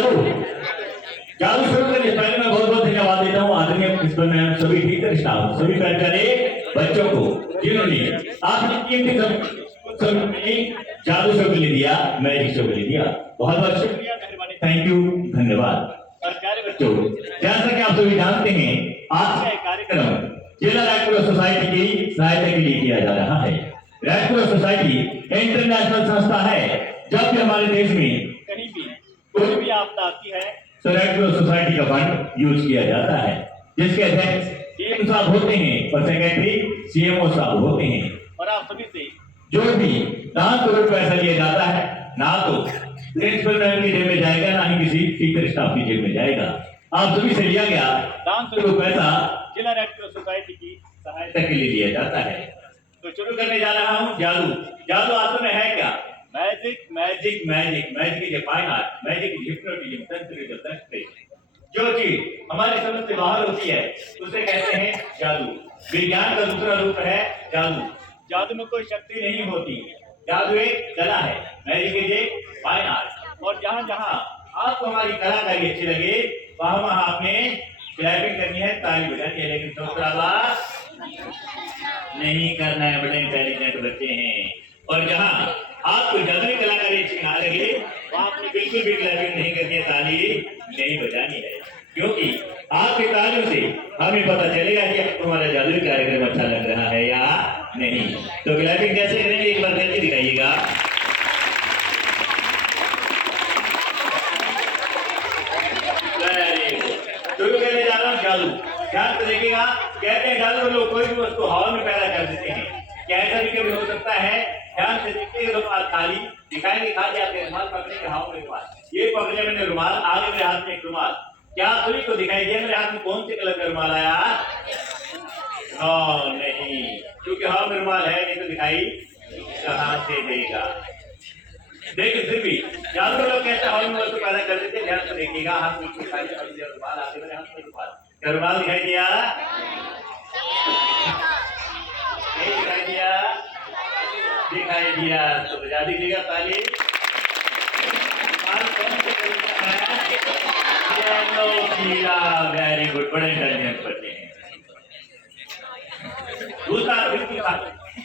जादू जादू शुरू करने से पहले मैं बहुत बहुत धन्यवाद देता हूँ आदरणीय प्रिंसिपल मैम, सभी टीचर स्टाफ, सभी कर्मचारी, बच्चों को जिन्होंने आपने कीमती समय जादू शो के लिए दिया, मैजिक शो के लिए दिया। बहुत बहुत शुक्रिया, मेहरबानी, थैंक यू, धन्यवाद। और प्यारे बच्चों, जैसा कि आप सभी जानते हैं आज का कार्यक्रम जिला रेड क्रॉस सोसाइटी की सहायता के लिए किया जा रहा है। रेड क्रॉस सोसाइटी इंटरनेशनल संस्था है। जब भी हमारे देश में कहीं भी कोई भी आपदा आती है तो रेड क्रॉस सोसाइटी का फंड यूज किया जाता है, जिसके अध्यक्ष डीएम साहब होते हैं और सेक्रेटरी सीएमओ साहब होते हैं। और आप सभी से जो भी दान स्वरूप पैसा लिया जाता है, ना तो प्रिंसिपल मैम की जेब में जाएगा, ना ही किसी टीचर स्टाफ की जेब में जाएगा। आप सभी से लिया गया दान स्वरूप पैसा जिला रेड क्रॉस सोसाइटी की सहायता के लिए लिया जाता है। तो शुरू करने जा रहा हूँ जादू। जादू आत्मा में है क्या? Magic magic magic magic is a fine art, magic is hypnotism, तंत्र इज तंत्र। जो चीज हमारी समझ से बाहर होती है उसे कहते हैं जादू। विज्ञान का दूसरा रूप है जादू। जादू में कोई शक्ति नहीं होती, जादू एक कला है, magic is a fine art. और जहाँ जहाँ आपको हमारी कलाकारी अच्छी लगे वहाँ वहाँ आपने क्लैपिंग करनी है, ताली बजानी है, लेकिन शोरशराबा नहीं करना है, बड़े इंटेलिजेंट बच्चे हैं। और जहाँ आपको जादुई कलाकारी अच्छी ना लगे वहाँ आपने बिल्कुल भी क्लैपिंग नहीं करनी है, ताली नहीं बजानी है, क्योंकि आपकी तालियों से हमें पता चलेगा कि आपको हमारा जादुई कार्यक्रम अच्छा लग रहा है या नहीं। तो क्लैपिंग कैसे करेंगे एक बार करके दिखाइएगा। शुरू करने जा रहा हूँ जादू। ध्यान से देखिएगा। कहते हैं जादू में लोग कोई भी वस्तु हवा में पैदा कर देते हैं, क्या ऐसा भी कभी हो सकता है? ध्यान से देखिएगा। रुमाल खाली दिखाएंगे, खाली आपके रुमाल पकड़ेंगे हाथ में, रुमाल ये पकड़े मैंने, रुमाल आगे मेरे हाथ में एक रुमाल। क्या सभी को दिखाई दिया मेरे हाथ में कौन से कलर का रुमाल आया? नहीं, क्योंकि हाथ में रुमाल है, नहीं तो दिखाई कहां से देगा? देखिए फिर भी जादू लोग कहते हैं हवा में वस्तु पैदा कर देते हैं। ध्यान से देखिएगा, हाथ में खाली रुमाल, आगे मेरे हाथ में रुमाल। क्या रुमाल दिखाई दिया? नहीं दिखाई दिया? दिखाई दिया तो बजा दीजिएगा ताली। वेरी गुड, बड़े इंटेलिजेंट बच्चे हैं। दूसरा बिल्कुल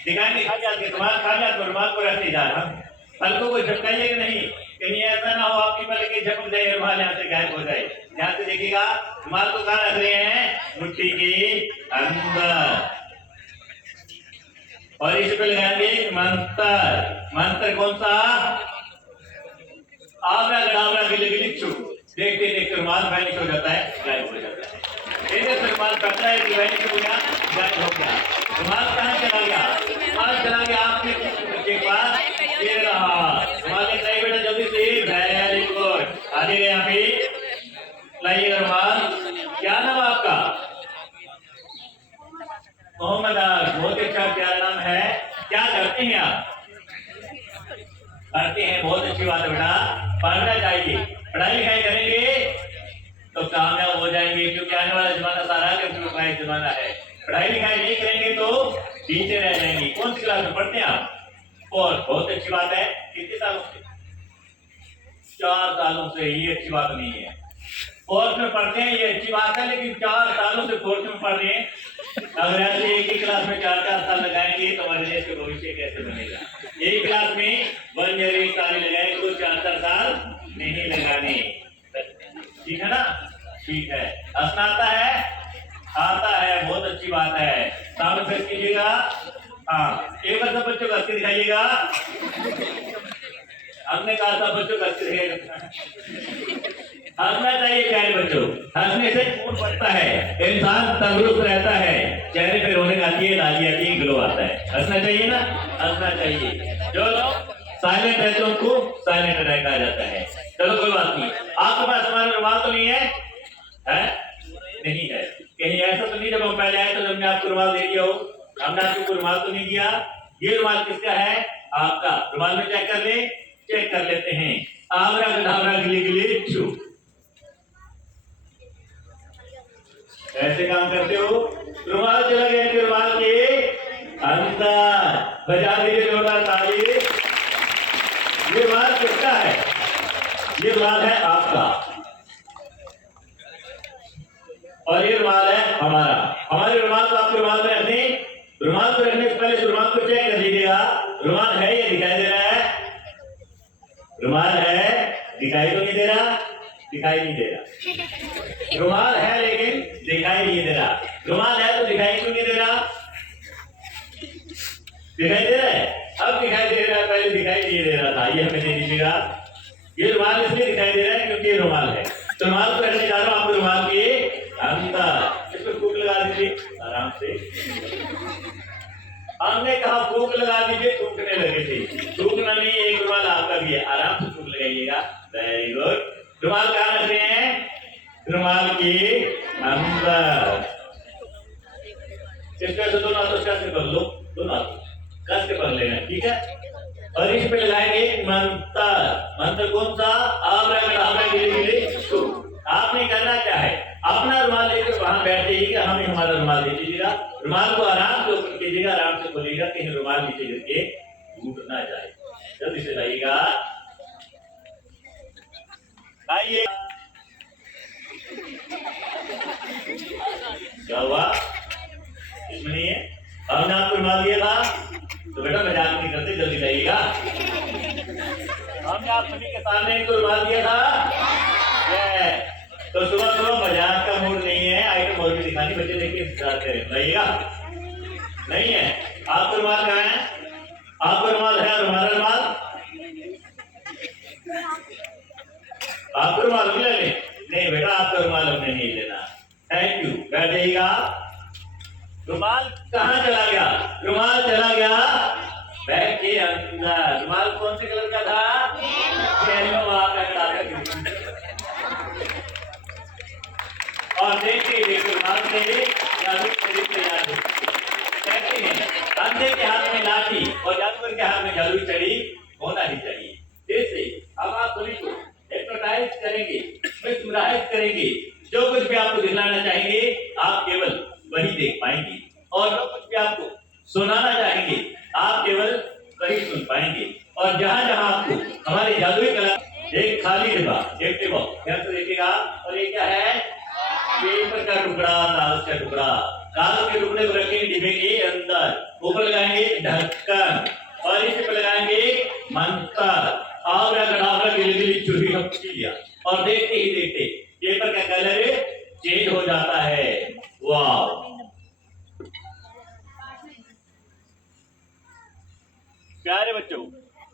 दिखाएंगे, खा जाते रुमाल, खा जाते रुमाल को रखते जा रहा हूँ। पलकों को झपकाइएगा नहीं, कहीं ऐसा ना हो आपकी पलकें झपक जाए, रुमाल यहाँ से गायब हो जाए। ध्यान से देखिएगा। रुमाल को कहाँ रख रहे हैं? मुट्ठी के अंदर। और इस पे लगाएंगे मंत्र। मंत्र कौन सा? आवरा गड़ावरा गिले गिलिच्छु। देखते देखते रुमाल वैनिश हो जाता है, गायब हो जाता है। एक रुमाल पकड़ा है कि वैनिश हो गया, गायब हो गया। रुमाल कहाँ चला गया? रुमाल चला गया आपके बच्चे के पास, ये रहा रुमाल। नहीं बेटा जल्दी से, वेरी गुड। आगे गए यहाँ पे लाइएगा रुमाल। क्या नाम आपका? मोहम्मद आज, बहुत अच्छा प्यारा नाम है। क्या करते हैं आप? पढ़ते हैं, बहुत अच्छी बात है बेटा, पढ़ना चाहिए। पढ़ाई लिखाई करेंगे तो कामयाब हो जाएंगे, क्योंकि आने वाला जमाना सारा कंप्यूटर जमाना है। पढ़ाई लिखाई नहीं करेंगे तो पीछे रह जाएंगे। कौन सी क्लास में पढ़ते हैं आप? और बहुत अच्छी बात है। कितने सालों से? 4 सालों से। ये अच्छी बात नहीं है। फोर्थ में पढ़ते हैं, ये अच्छी बात है, लेकिन 4 सालों से फोर्थ में पढ़ रहे हैं। अगर ऐसे एक ही क्लास में 4-4 साल लगाएंगे तो हमारे देश का भविष्य कैसे बनेगा? एक क्लास में 1 ईयर 1 साल लगाएंगे तो 4-4 साल नहीं लगाने। ठीक है ना? ठीक है। हंसना आता है? आता है, बहुत अच्छी बात है। सामने फेस कीजिएगा। हाँ, एक बार सब बच्चों को हंस के दिखाइएगा। हमने कहा था बच्चों को हंस के दिखाइएगा। हंसना चाहिए प्यारे बच्चों, हंसने से खून बढ़ता है, इंसान तंदुरुस्त रहता है, चेहरे पे रौनक आती है, लाली आती है, ग्लो आता है। हंसना चाहिए ना? हंसना चाहिए। जो लोग साइलेंट रहते हैं उनको साइलेंट अटैक कहा जाता है। चलो कोई बात नहीं। आपके पास हमारा रुमाल तो नहीं है? नहीं है। कहीं ऐसा तो नहीं जब हम पहले आए तो हमने आपको रुमाल दे दिया हो? हमने आपको रुमाल तो नहीं दिया। ये रुमाल किसका है? आपका। रुमाल में चेक कर ले, चेक कर लेते हैं। आवरा गढ़ावरा गिले गिले छू, ऐसे काम करते हो? रुमाल चला गया कि रुमाल के अंदर, बजा दीजिए जोरदार ताली। ये रुमाल किसका है? ये रुमाल है आपका। और ये रुमाल है हमारा। हमारे रुमाल को आपके रुमाल में रखने, रुमाल को रखने से पहले रुमाल को चेक कर लीजिएगा, रुमाल है ये दिखाई दे रहा है, रुमाल है दिखाई तो नहीं दे रहा, दिखाई नहीं दे रहा, रुमाल है लेकिन दिखाई नहीं दे रहा, रुमाल है तो दिखाई क्यों नहीं दे रहा, दिखाई दे रहा है, अब दिखाई दे रहा है, पहले दिखाई नहीं दे रहा था, ये हमें दे दीजिएगा। ये रुमाल इसलिए दिखाई दे रहा है क्योंकि ये रुमाल है, तो रुमाल को रखने जा रहा हूं आपको रुमाल के अंदर, इसको फूंक लगा दीजिए आराम से। हमने कहा फूंक लगा दीजिए, थूकने लगे थे, थूकना नहीं, एक रुमाल आपका भी है, आराम से फूंक लगाइएगा। Very good. रुमाल कहाँ रख रहे हैं, रुमाल के अंदर। इस तरह से दोनों हाथों से कैसे कर लो, दोनों हाथों कस के पकड़ लेना, ठीक है। और इस पे लगाएंगे मंत्र, मंत्र कौन सा, आपने करना क्या है, अपना रुमाल लेकर वहां बैठ जाइएगा, हमें हमारा रुमाल दे दीजिएगा, रुमाल को आराम से ऊपर कीजिएगा, आराम से खोलिएगा, कहीं रुमाल नीचे गिरके टूट ना जाए। जल्दी से लाइएगा, आइए। क्या हुआ, इसमें नहीं है, हमने आपको रुमाल दिया था तो बेटा मजाक नहीं करते, जल्दी लाइएगा। हमने आप सभी के सामने इनको रुमाल दिया था, तो सुबह सुबह मजाक का मूड नहीं है, आइटम और भी दिखानी, बच्चे देखिए इंतजार करें, लाइएगा। नहीं है, आपको रुमाल कहाँ है, आपको रुमाल है, और हमारा रुमाल, आपको रुमाल हम ले लें, नहीं बेटा आपका रुमाल हमने नहीं लेना, थैंक यू, बैठ जाइएगा। रुमाल कहाँ चला गया, रुमाल चला गया बैग के अंदर। रुमाल कौन से कलर का था, येलो। और देखिए रुमाल से जादू तैयार कहते हैं, अंधे के हाथ में लाठी और जादूगर के हाथ में जादुई छड़ी होना ही चाहिए। जैसे अब आप सभी को हिप्नोटाइज करेंगे, मिसमराइज करेंगे, जो कुछ भी आपको दिखलाना चाहेंगे आप केवल वही देख पाएंगे, और जो कुछ भी आपको सुनाना चाहेंगे आप केवल वही सुन पाएंगे। और जहां जहां आपको हमारे जादुई कला, एक खाली डिब्बा, एक टेबल ध्यान से देखिएगा, और ये क्या है, पेपर का टुकड़ा, कागज का टुकड़ा, कागज के टुकड़े को रखेंगे डिब्बे के अंदर, ऊपर लगाएंगे ढक्कन, और इस पे लगाएंगे मंत्र, आवरा गड़ावरा गिली चूही हपचिया, और देखते ही देखते पेपर का कलर चेंज हो जाता है। वाह, प्यारे बच्चों,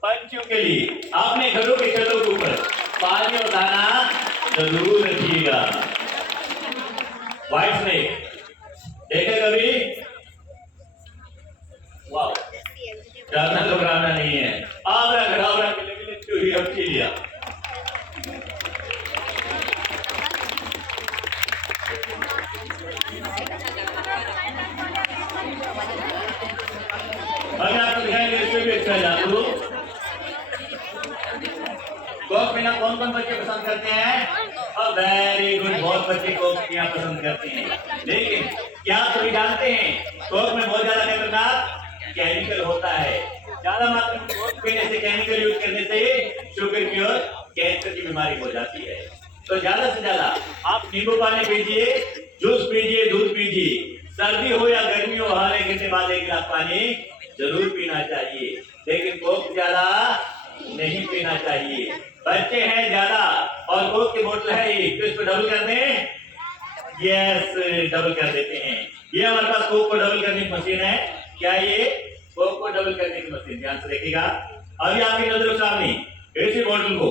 पंछियों के लिए आपने घरों के छतों के ऊपर पानी और दाना जरूर रखिएगा। व्हाइट स्नेक देखे कभी, वाह, डरना घबराना नहीं है, आवरा घड़ावरा गिली चूही हपचिया। अगर आपको दिखाएंगे इसमें भी अच्छा जादू। कोक पीना कौन कौन बच्चे पसंद करते हैं, और वेरी गुड, बहुत बच्चे कोक पीना पसंद करते हैं, लेकिन क्या आप सभी जानते हैं कोक में बहुत ज्यादा खतरनाक केमिकल होता है। ज्यादा मात्रा में कोक पीने से, केमिकल यूज करने से शुगर की और कैंसर की बीमारी हो जाती है। तो ज्यादा से ज्यादा आप नींबू पानी पीजिए, जूस पीजिए, दूध पीजिए, सर्दी हो या गर्मी हो, हर 1 घंटे बाद 1 गिलास पानी जरूर पीना चाहिए, लेकिन कोक ज्यादा नहीं पीना चाहिए। बच्चे हैं ज्यादा और कोक की बोतल है एक, तो इसको डबल कर दें, यस डबल कर देते हैं। ये हमारे पास कोक को डबल करने की मशीन है, क्या ये कोक को डबल करने की मशीन, ध्यान से देखिएगा। अभी आपकी नजरों सामने इसी बोतल को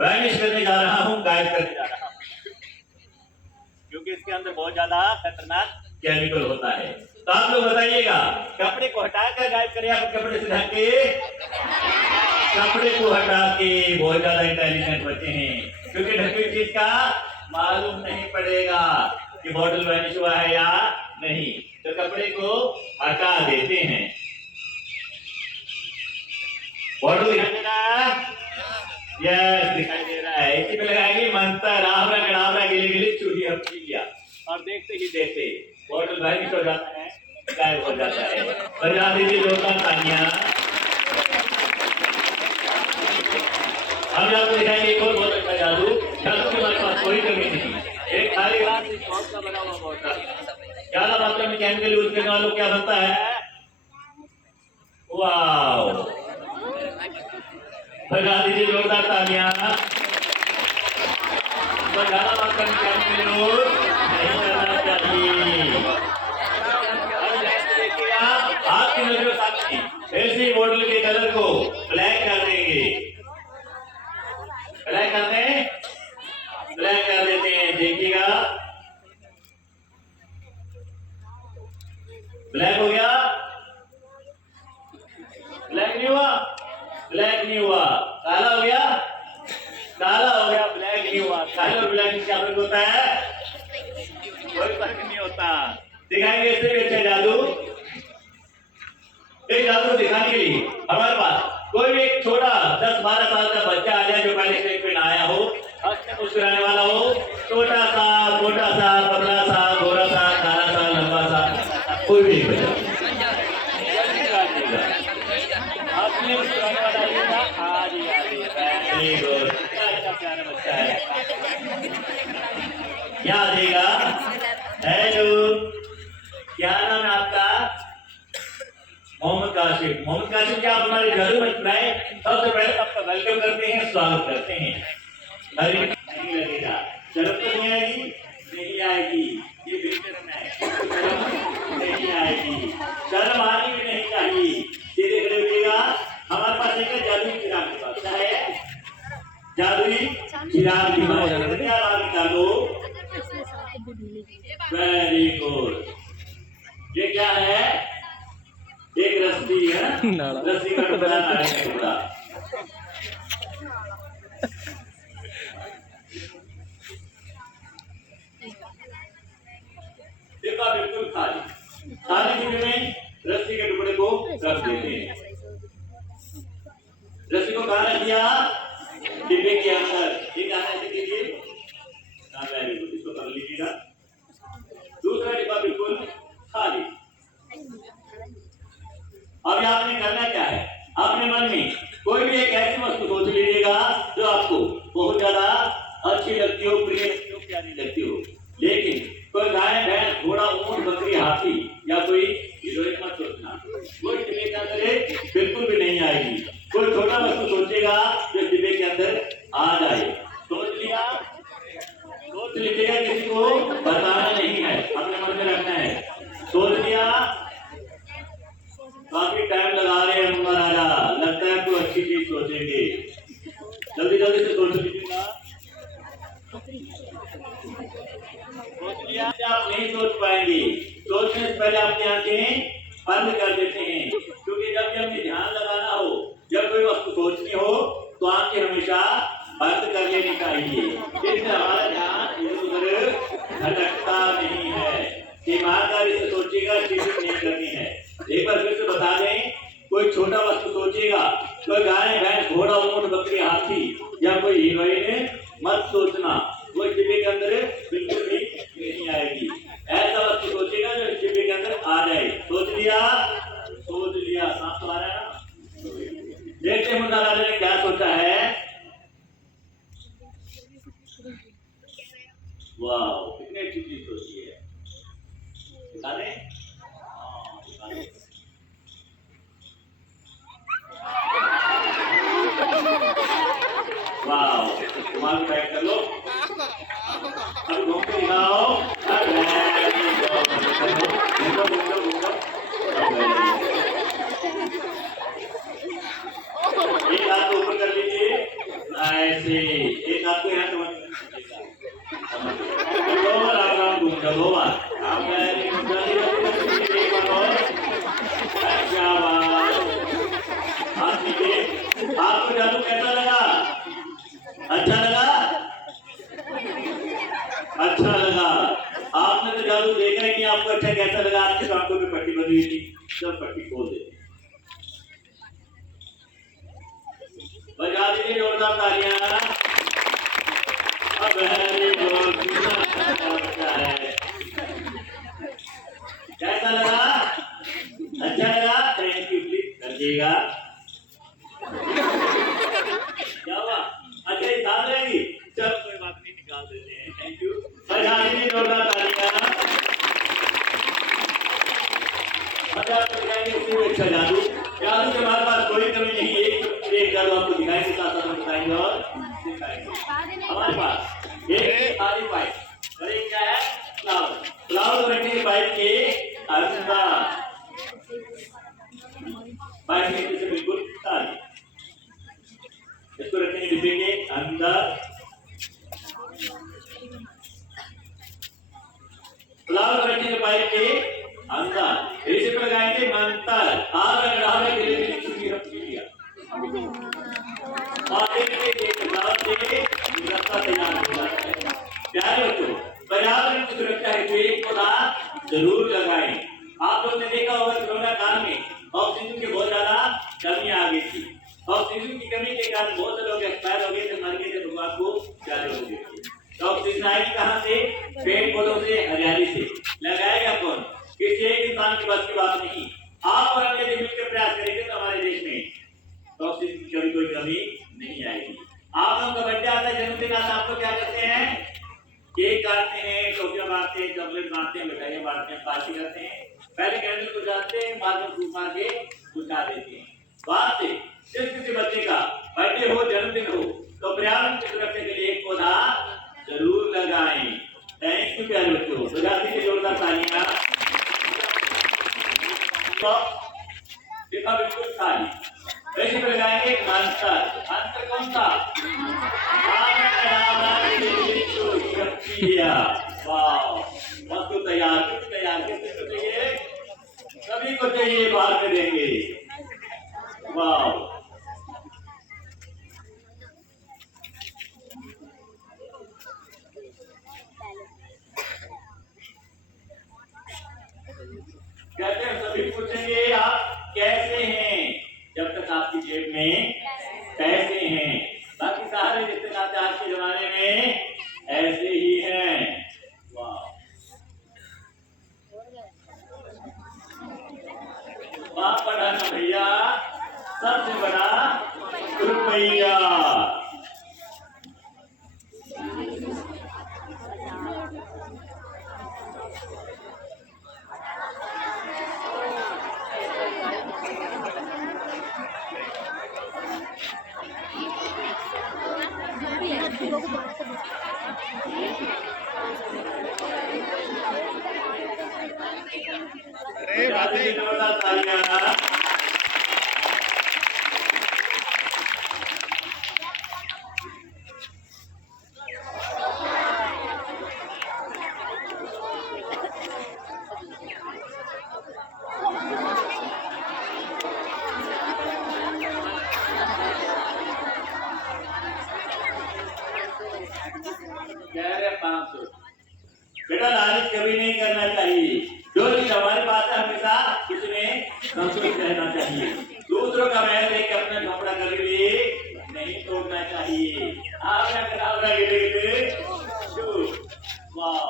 वैनिश करने जा रहा हूं, गायब करने जा रहा हूं, क्योंकि इसके अंदर बहुत ज्यादा खतरनाक केमिकल होता है। तो आप लोग बताइएगा, कपड़े को हटाकर गायब करें या कपड़े से ढक के, कपड़े को हटा के, बहुत ज्यादा इंटेलिजेंट बच्चे हैं, क्योंकि ढकी हुई चीज का मालूम नहीं पड़ेगा कि बॉटल वैनिश हुआ है या नहीं, तो कपड़े को हटा देते हैं। बॉटल दिखाई दे रहा है, यस दिखाई दे रहा है, इसी पे लगाएंगे मंत्र, आवरा गड़ावरा गिली गिली चूही हपचिया, और देखते ही देखते बॉटल वैनिश हो जाता है, गायब हो जाता है। बजा दीजिए जोरदार तालियां। हम आपको दिखाएंगे एक और बहुत अच्छा जादू, जादू के हमारे पास कोई कमी नहीं, एक खाली ग्लास इस बॉक्स का बना हुआ बॉटल ज्यादा मात्रा में केमिकल यूज करने वालों क्या बनता है? वाओ, बजा दीजिए जोरदार तालियां। तो ज्यादा मात्रा में केमिकल यूज नहीं करना चाहिए। देखिएगा आपकी नजरों सामने ऐसी बोतल के कलर को ब्लैक कर देंगे, ब्लैक कर दें, ब्लैक कर देते हैं। देखिएगा ब्लैक हो गया, ब्लैक नहीं हुआ, ब्लैक नहीं हुआ, काला हो गया, काला हो गया, ब्लैक नहीं हुआ। काले और ब्लैक में क्या फर्क होता है? कोई फर्क नहीं होता। दिखाएंगे इससे भी अच्छा जादू। एक जादू दिखाने के लिए हमारे पास कोई भी एक छोटा 10-12 साल का बच्चा आ जाए जो पहले स्टेज पे आया हो, हंसने मुस्कुराने वाला हो, छोटा सा, मोटा सा, पतला सा, गोरा सा, काला सा, लंबा सा, कोई भी बच्चा आपने मुस्कुराने वाला प्यारा बच्चा है, क्या देगा? हेलो, क्या नाम है आपका? मोहम्मद काशिफ। मोहम्मद काशिफ क्या आप हमारे जादू में सुनाए? सबसे पहले आपका वेलकम करते हैं, स्वागत करते हैं। अरे नहीं लगेगा, शर्म तो नहीं आएगी, नहीं आएगी, ये बेशर्म है, नहीं आएगी, शर्म आनी भी नहीं चाहिए। ये देख रहे हमारे पास एक जादुई चिराग की बात है, जादुई चिराग की बात क्या बात डालो। Very good. ये क्या है? एक रस्सी है, रस्सी का टुकड़ा, नारियल का टुकड़ा। देखा बिल्कुल खाली, खाली डिब्बे में रस्सी के टुकड़े को रख देते हैं। रस्सी को कहाँ रख दिया? डिब्बे के अंदर। ठीक है, ऐसे कीजिए। वेरी गुड, इसको कर लीजिएगा। दूसरा डिब्बा बिल्कुल खाली। अभी आपने करना क्या है? अपने मन में कोई भी एक ऐसी वस्तु सोच लीजिएगा जो आपको बहुत ज्यादा अच्छी लगती हो, प्रिय लगती हो, प्यारी लगती हो। लेकिन कोई गाय, भैंस, घोड़ा, ऊंट, बकरी, हाथी या कोई हीरोइन मत सोचना, कोई डिब्बे के अंदर बिल्कुल भी नहीं आएगी। कोई छोटा वस्तु सोचेगा जो डिब्बे के अंदर आ जाए। सोच लिया, सोच लीजिएगा, किसी को बताना नहीं है, अपने मन में रखना है। सोच लिया, काफी टाइम लगा रहे हैं महाराजा, लगता है कोई अच्छी चीज सोचेंगे। जल्दी जल्दी से सोच लीजिएगा। सोच लिया? आप नहीं सोच पाएंगे। सोचने से पहले अपनी आंखें बंद कर देते हैं, क्योंकि जब भी हमें ध्यान लगाना हो, जब कोई वस्तु सोचनी हो, तो आंखें हमेशा बंद कर लेनी चाहिए। इससे हमारा ध्यान इधर-उधर भटकता नहीं है। ईमानदारी से सोचिएगा, चीटिंग नहीं करनी है। एक बार फिर से बता दें, कोई छोटा वस्तु सोचिएगा, कोई गाय, भैंस, घोड़ा, ऊंट, बकरी, हाथी या कोई हीरोइन मत सोचना, वो डिब्बे के अंदर बिल्कुल भी नहीं आएगी। ऐसा वस्तु सोचिएगा जो डिब्बे के अंदर आ जाए। सोच लिया? सोच लिया। सांप तो आ रहा है ना? देखते हैं मुन्ना राजा ने क्या सोचा है। वाह, कितनी अच्छी चीज सोची है। दिखा दें? वाह, तुम्हारा पैक कर लो। अब घूम के दिखाओ। एक हाथ ऊपर कर लीजिए, ऐसे। एक हाथ को यहाँ समझ दो बार आप राउंड घूम जाओ, 2 बार। आपको जादू कैसा लगा? अच्छा लगा? अच्छा लगा। आपने तो जादू देखा ही नहीं, आपको अच्छा कैसा लगा? आपके तो आंखों में पट्टी बंधी हुई थी, सब पट्टी खोल देते। बजा दीजिए जोरदार तालियां। अब कैसा लगा? अच्छा लगा? थैंक यू, प्लीज कर दीजिएगा। क्या हुआ? अच्छा, ये साथ रहेगी? चलो कोई बात नहीं, निकाल देते हैं। Thank you. मोबाइल के अंदर ऐसे पे लगाएंगे मंतर आग रगड़ा के लिए छुट्टी रखी लिया और एक रात से रास्ता तैयार हो जाता है। प्यारे बच्चों, पर्यावरण की सुरक्षा हेतु एक पौधा जरूर लगाएं। आप लोग ने देखा होगा कोरोना काल में ऑक्सीजन की बहुत ज्यादा कमी आ गई थी। ऑक्सीजन की कमी के कारण बहुत से लोग एक्सपायर हो गए थे, मर गए थे, भगवान को प्यारे हो गए। तो ऑक्सीजन आएगी कहाँ से? पेड़ पौधों से, हरियाली से। लगाएगा कौन? किसी एक इंसान के बस की बात नहीं। आप और हम यदि मिलकर प्रयास करेंगे तो हमारे देश में ऑक्सीजन की कभी कोई कमी नहीं आएगी। आप लोग का बर्थडे आता है, जन्मदिन आता है, आप लोग क्या करते हैं? केक काटते हैं, टोपियां बांटते हैं, चॉकलेट बांटते हैं, मिठाइयां बांटते हैं, पार्टी करते हैं। पहले कैंडल को जलाते हैं, बाद में फूक मार के बुझा देते हैं। बाद से जिस किसी बच्चे का बर्थडे हो, जन्मदिन हो, तो पर्यावरण की सुरक्षा के लिए एक पौधा जरूर लगाएं। थैंक यू प्यारे बच्चों, बजाती के जोरदार तालियां। देखा बिल्कुल खाली वैसे पे लगाएंगे मंत्र। मंत्र कौन सा? वाह, वस्तु तैयार, कितनी तैयार, कितने को चाहिए? सभी को चाहिए, बाद में देंगे। वाह, कहते हैं सभी पूछेंगे आप कैसे हैं, जब तक आपकी जेब में पैसे हैं। बाकी सारे जितने नाते आज के जमाने में ऐसे ही हैं। वाह, बाप पढ़ा ना भैया, सबसे बड़ा रुपया। अरे बातें जोरदार तालियां। बेटा लालच कभी नहीं करना चाहिए। जो चीज हमारे पास है हमेशा उसमें संतुष्ट रहना चाहिए। दूसरों का महल देख के अपना झोपड़ा कभी भी नहीं तोड़ना चाहिए। आवरा करावरा गिरे वाह,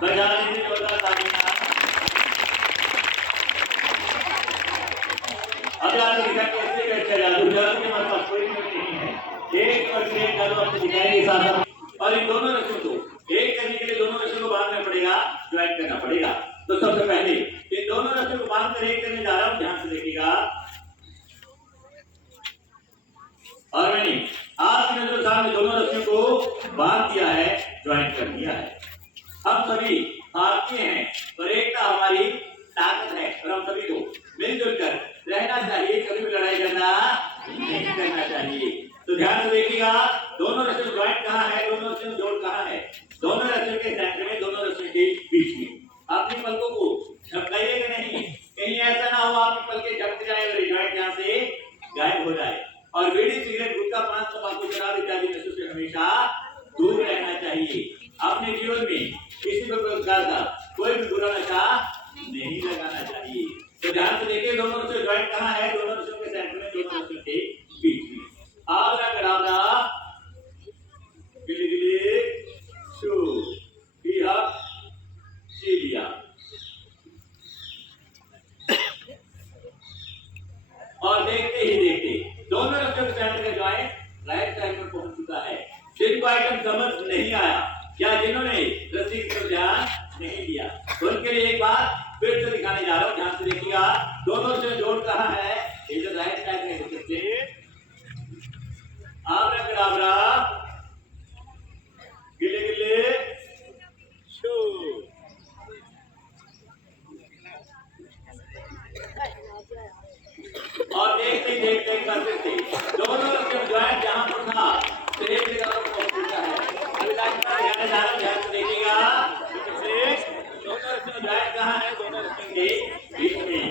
बजा लीजिए जोरदार तालियां। अब आपको दिखा कैसे बैठा जादू के हमारे पास कोई नहीं है। एक पर एक करो आपको दिखाएंगे साथ, और इन दोनों रस्सियों को एक करने के लिए दोनों रस्सियों को बांधना पड़ेगा, ज्वाइन करना पड़ेगा। तो सबसे पहले इन दोनों रस्सियों को बांध कर एक करने जा रहा हूं, ध्यान से देखिएगा। और मैंने आपकी नजर सामने दोनों रस्सियों को बांध दिया है, ज्वाइन कर दिया है। हम सभी भारतीय हैं और एकता हमारी ताकत है, और हम सभी को मिलजुल कर रहना चाहिए। कभी भी लड़ाई करना नहीं करना चाहिए। तो ध्यान से देखिएगा, दोनों रस्सियों ज्वाइंट कहाँ है, दोनों रस्सियों जोड़ कहाँ है? दोनों रस्सियों के सेंटर में, दोनों रस्सियों के बीच में। अपनी पलकों को झपकाइएगा नहीं, कहीं ऐसा ना हो आपकी पलकें झपक जाए और ज्वाइंट यहाँ से गायब हो जाए। और बीड़ी, सिगरेट, गुटखा, पान, तंबाकू, शराब इत्यादि नशों से हमेशा दूर रहना चाहिए। अपने जीवन में किसी भी प्रकार का कोई भी बुरा नशा नहीं लगाना चाहिए। तो ध्यान से देखिए, दोनों रस्सियों ज्वाइंट कहाँ है? दोनों रस्सियों के सेंटर में, दोनों रस्सियों के बीच में। आवरा करावरा गिले गिले शू लिया सी लिया। और देखते ही देखते दोनों रस्सियों के सेंटर का ज्वाइंट राइट साइड में पहुंच चुका है। जिनको आइटम समझ नहीं आया या जिन्होंने रस्सी पर ध्यान नहीं दिया, उनके लिए एक बात फिर से दिखाने जा रहा हूं, ध्यान से देखिएगा। दोनों से जोड़ कहाँ है? इधर राइट साइड में देख सकते हैं। आवरा करावरा गिले गिले शू। और देखते देखते एक बार फिर से दोनों रस्म ज्वाइंट जहां पर था तो एक जगह पर पहुंच चुका है। अभी ध्यान ध्यान से देखिएगा दोनों रस्म ज्वाइंट कहाँ है, दोनों रस्म के बीच में।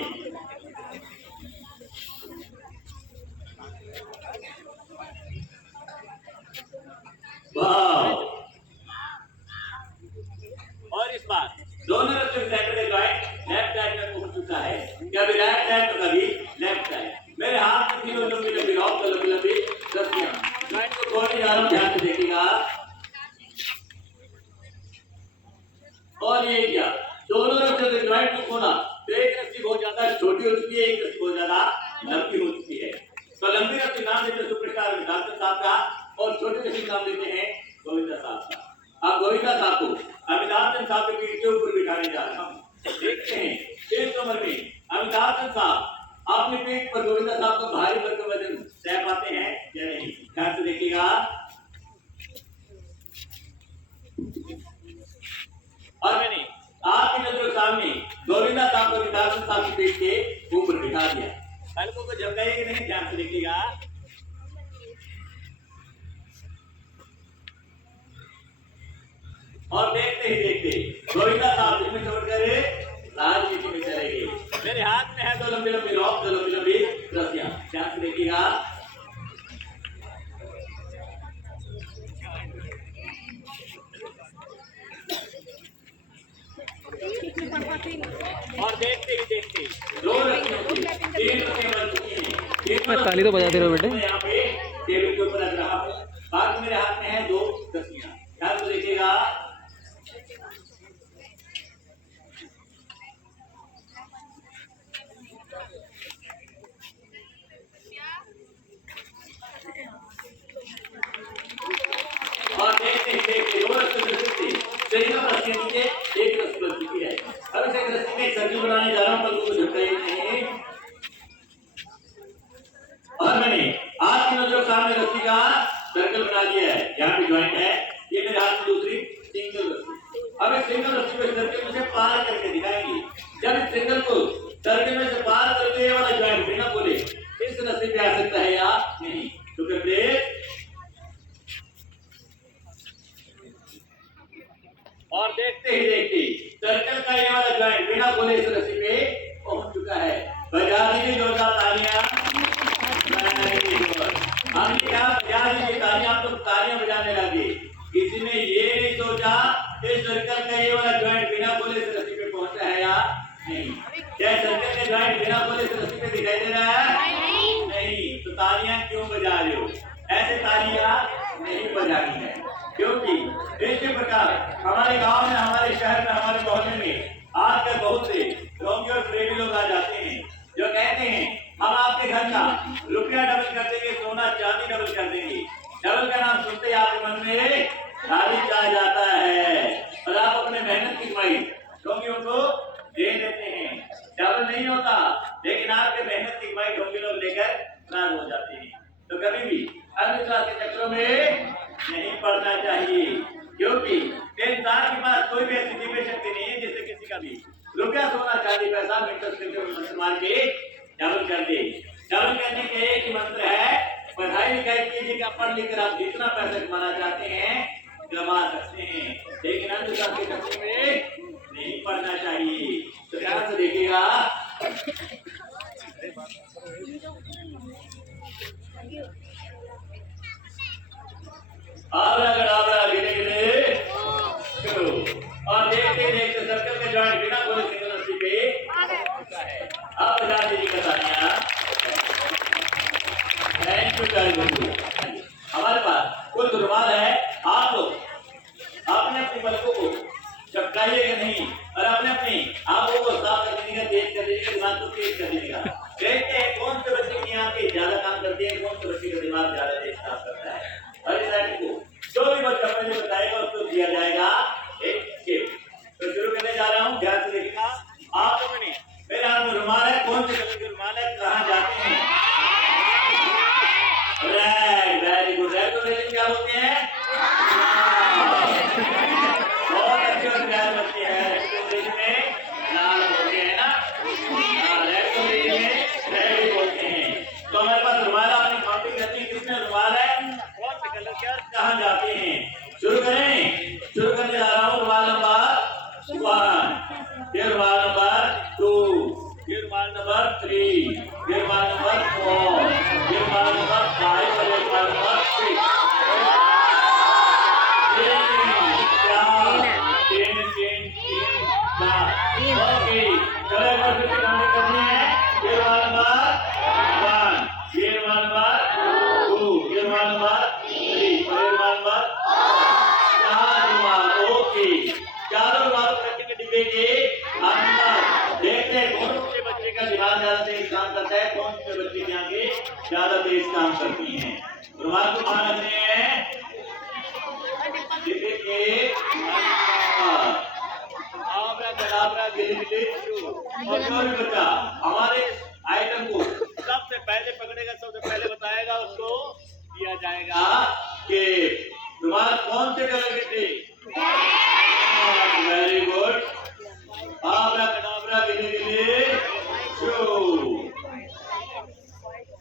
और इस बार दोनों रस्म सेंटर के ज्वाइंट लेफ्ट साइड में पहुंच चुका है, कभी राइट साइड तो कभी लेफ्ट साइड। मेरे हाथ में तीनों लंबी लंबी रॉक लंबी लंबी रस्सियां ज्वाइंट को खोलने जा रहा हूं, ध्यान से देखिएगा। और ये क्या दोनों रस्सियों के ज्वाइंट को खोला तो एक रस्सी बहुत ज्यादा छोटी हो चुकी है, एक रस्सी बहुत ज्यादा लंबी हो चुकी है। तो लंबी रस्सी नाम देते सुपरस्टार अमिताभ साहब का और छोटी रस्सी नाम देते हैं गोविंदा साहब का। अब गोविंदा साहब को अमिताभ साहब के पीठ के ऊपर बिठाने जा रहा हूं। देखते हैं इस उम्र में अमिताभ साहब अपने पीठ पर गोविंदा साहब को भारी भरकम वजन सह पाते हैं या नहीं, ध्यान से देखिएगा। और मैंने आपकी नजरों के सामने गोविंदा साहब को अमिताभ साहब के पीठ के ऊपर बिठा दिया। पलकों को झपकाइए कि नहीं, ध्यान से देखिएगा। और देखते ही देखते गोविंदा साहब जिसमें छोड़कर राजनीति में चले गए। मेरे हाथ में है दो लंबी लंबी रॉक, दो लंबी लंबी रस्सियां, ध्यान से देखिएगा। और देखते ही देखते दो रस्सियों की तीन रस्सियां बन चुकी हैं। ताली तो बजाते रहो बेटे। यहाँ पे टेबल के ऊपर रख रहा हूँ, बाकी मेरे हाथ में है दो रस्सियां, ध्यान से देखिएगा। और देखते देखते दो रस्सी तीनों रस्सियां नीचे एक रस्सी बन चुकी है। अब इस एक रस्सी में एक सर्कल बनाने जा रहा हूँ, पलकों को झपकाइए नहीं। और मैंने आपकी नजरों के सामने रस्सी का सर्कल बना दिया है, यहाँ पे ज्वाइंट है, ये मेरे हाथ में दूसरी सिंगल रस्सी। अब इस सिंगल रस्सी को सर्कल में से पार करके दिखाएंगे। जब इस सिंगल को सर्कल में से पार करते ये वाला ज्वाइंट बिना बोले इस रस्सी पे आ सकता है या नहीं, तो फिर और देखते ही देखते सर्कल का ये वाला ज्वाइंट बिना बोले इस रस्सी पे पहुंच चुका है। बजा दीजिए जोरदार तालियां। हमने कहा बजा दीजिए तालियां, आप लोग तालियां बजाने लगे। किसी ने ये नहीं सोचा इस सर्कल का ये वाला ज्वाइंट बिना बोले इस रस्सी पे पहुंचा है या नहीं। क्या सर्कल का ज्वाइंट बिना बोले इस रस्सी पे दिखाई दे रहा है? नहीं। तो तालियां क्यों बजा रहे हो? ऐसे तालियां नहीं बजानी है, क्योंकि इसी प्रकार हमारे गांव में, हमारे शहर में, हमारे मोहल्ले में आजकल बहुत से रोगी और प्रेमी लोग आ जाते हैं जो कहते हैं हम आपके घर का रुपया डबल कर देंगे, सोना चांदी डबल कर देंगे। डबल का नाम सुनते ही आपके मन में लालच आ जाता है और आप अपने मेहनत की कमाई रोगियों को दे देते हैं। डबल नहीं होता, लेकिन आपके मेहनत की कमाई रोगी लोग लेकर फरार हो जाते हैं। तो कभी भी अंधविश्वास के चक्करों में नहीं पड़ना चाहिए, क्योंकि इंसान के पास कोई भी ऐसी दिव्य शक्ति नहीं है जिससे किसी का भी रुपया सोना चांदी पैसा मंत्र मार के डबल कर दे। डबल करने के एक ही मंत्र है, पढ़ाई लिखाई कीजिएगा, पढ़ लिख कर आप जितना पैसा कमाना चाहते हैं कमा सकते हैं, लेकिन अंधविश्वास के चक्कर में नहीं पड़ना चाहिए। तो ध्यान से देखिएगा। गिरे गिरे और देखते देखते सर्कल के ज्वाइंट बिना बोले सिंगल रस्सी पे है। अब बजा दीजिए तालियां। Thank you very much. हमारे पास कुछ रुमाल है, आप लोग अपने अपने पलकों को चपकाइएगा नहीं और अपने अपने आंखों को साफ कर दीजिएगा, तेज कर दीजिएगा, दिमाग को तेज कर दीजिएगा। देखते हैं कौन से बच्चे की आंखें ज्यादा काम करती है, कौन से बच्चे का दिमाग ज्यादा तेज काम करता है। और इस आइटम को जो भी बच्चा पहले बताएगा उसको दिया जाएगा एक गिफ्ट। तो शुरू करने जा रहा हूँ, ध्यान से देखिएगा। आप लोगों ने मेरे हाथ में रुमाल है, कौन से कलर के रुमाल है, कहाँ जाते हैं? Red, very good. रेड को क्या बोलते हैं? बहुत अच्छे और प्यारे बच्चे हैं। रेड को में लाल बोलते हैं ना, रेड को में जानता है कौन से बच्चे की आंखें ज्यादा तेज काम करती हैं। रुमाल को कहाँ रखने हैं? और बच्चा हमारे आइटम को सबसे पहले पकड़ेगा, सबसे पहले बताएगा, उसको दिया जाएगा कि रुमाल कौन से कलर के थे। Very good. आबरा कडाबरा गिले गिले शो।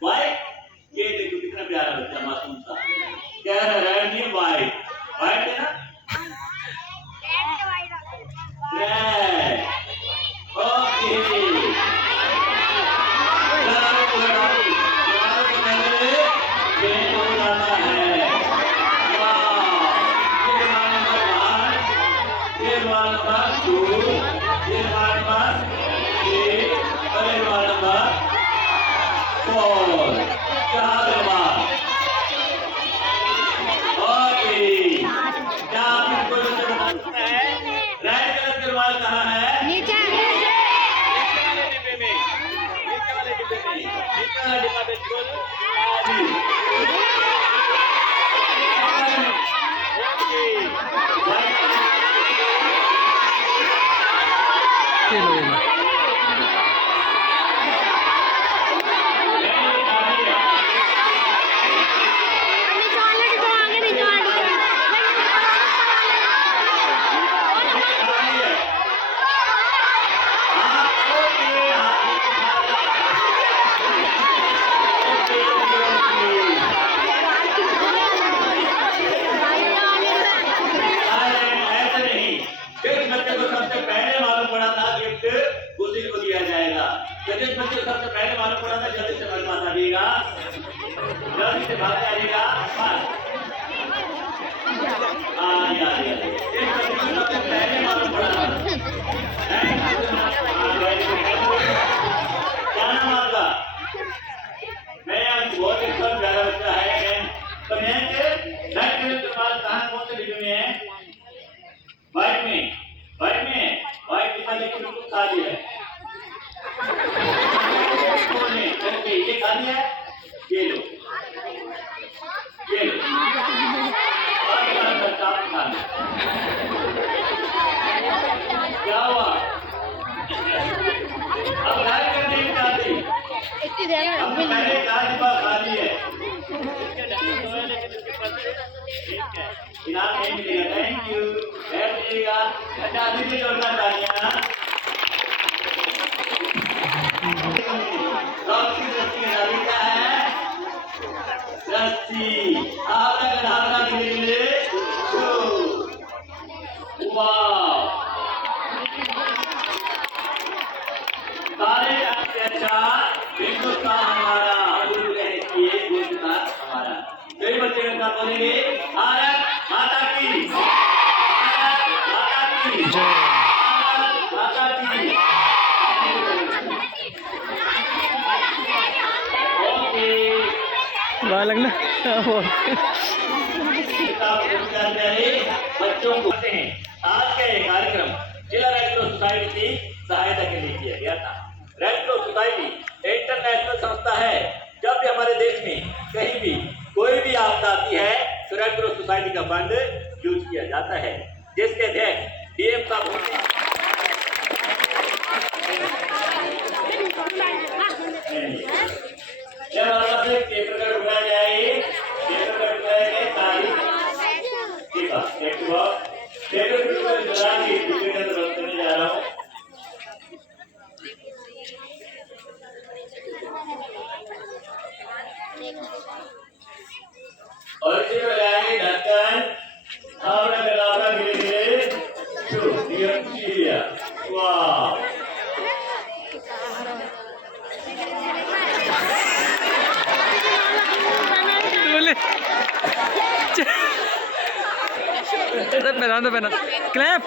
वाइट, ये देखो कितना प्यारा बच्चा मासूम सा कह रहा है रेड नहीं वाइट। वाइट है ना? रेड। ओके। जिस बच्चे को सबसे पहले मालूम पड़ा था जल्दी से हमारे पास आइएगा, जल्दी से भाग जाइएगा। जिस बच्चे को सबसे पहले मालूम पड़ा था क्या नाम आपका? मैं आज बहुत अच्छा प्यारा बच्चा है। तो मैं रेड कलर के बाल कहाँ कौन से डिब्बे में है? व्हाइट में। व्हाइट में व्हाइट कितना लिखिए बिल्कुल खाली है। ये खाली है, ये लो, ये लो। क्या हुआ? अब घर करने की चाहती पहले का खाली है, इनाम नहीं मिलेगा। थैंक यू, बैठ जाइएगा। अच्छा अभी भी जोड़ना चाहिए ना। बोलेंगे भारत माता की, भारत माता की, भारत माता की। ओके लगना बच्चों को हैं। आज का ये कार्यक्रम जिला रेड क्रॉस सोसाइटी की सहायता के लिए किया गया था। रेड क्रॉस सोसाइटी इंटरनेशनल संस्था है। जब भी हमारे देश में कहीं भी कोई भी आपदा आती है तो रेड क्रॉस सोसाइटी का फंड यूज किया जाता है, जिसके अध्यक्ष डीएम साहब होते हैं। जब आप पेपर कट उठाया जाए, पेपर कट उठाएंगे तारीख ठीक है। एक बार पेपर कट उठाने की टिकट रखने जा रहा हूँ। और इसी में लगाएंगे ढक्कन, आपने गलावड़ा गिरे गिरे शू दिया। वाह पहना क्लैप।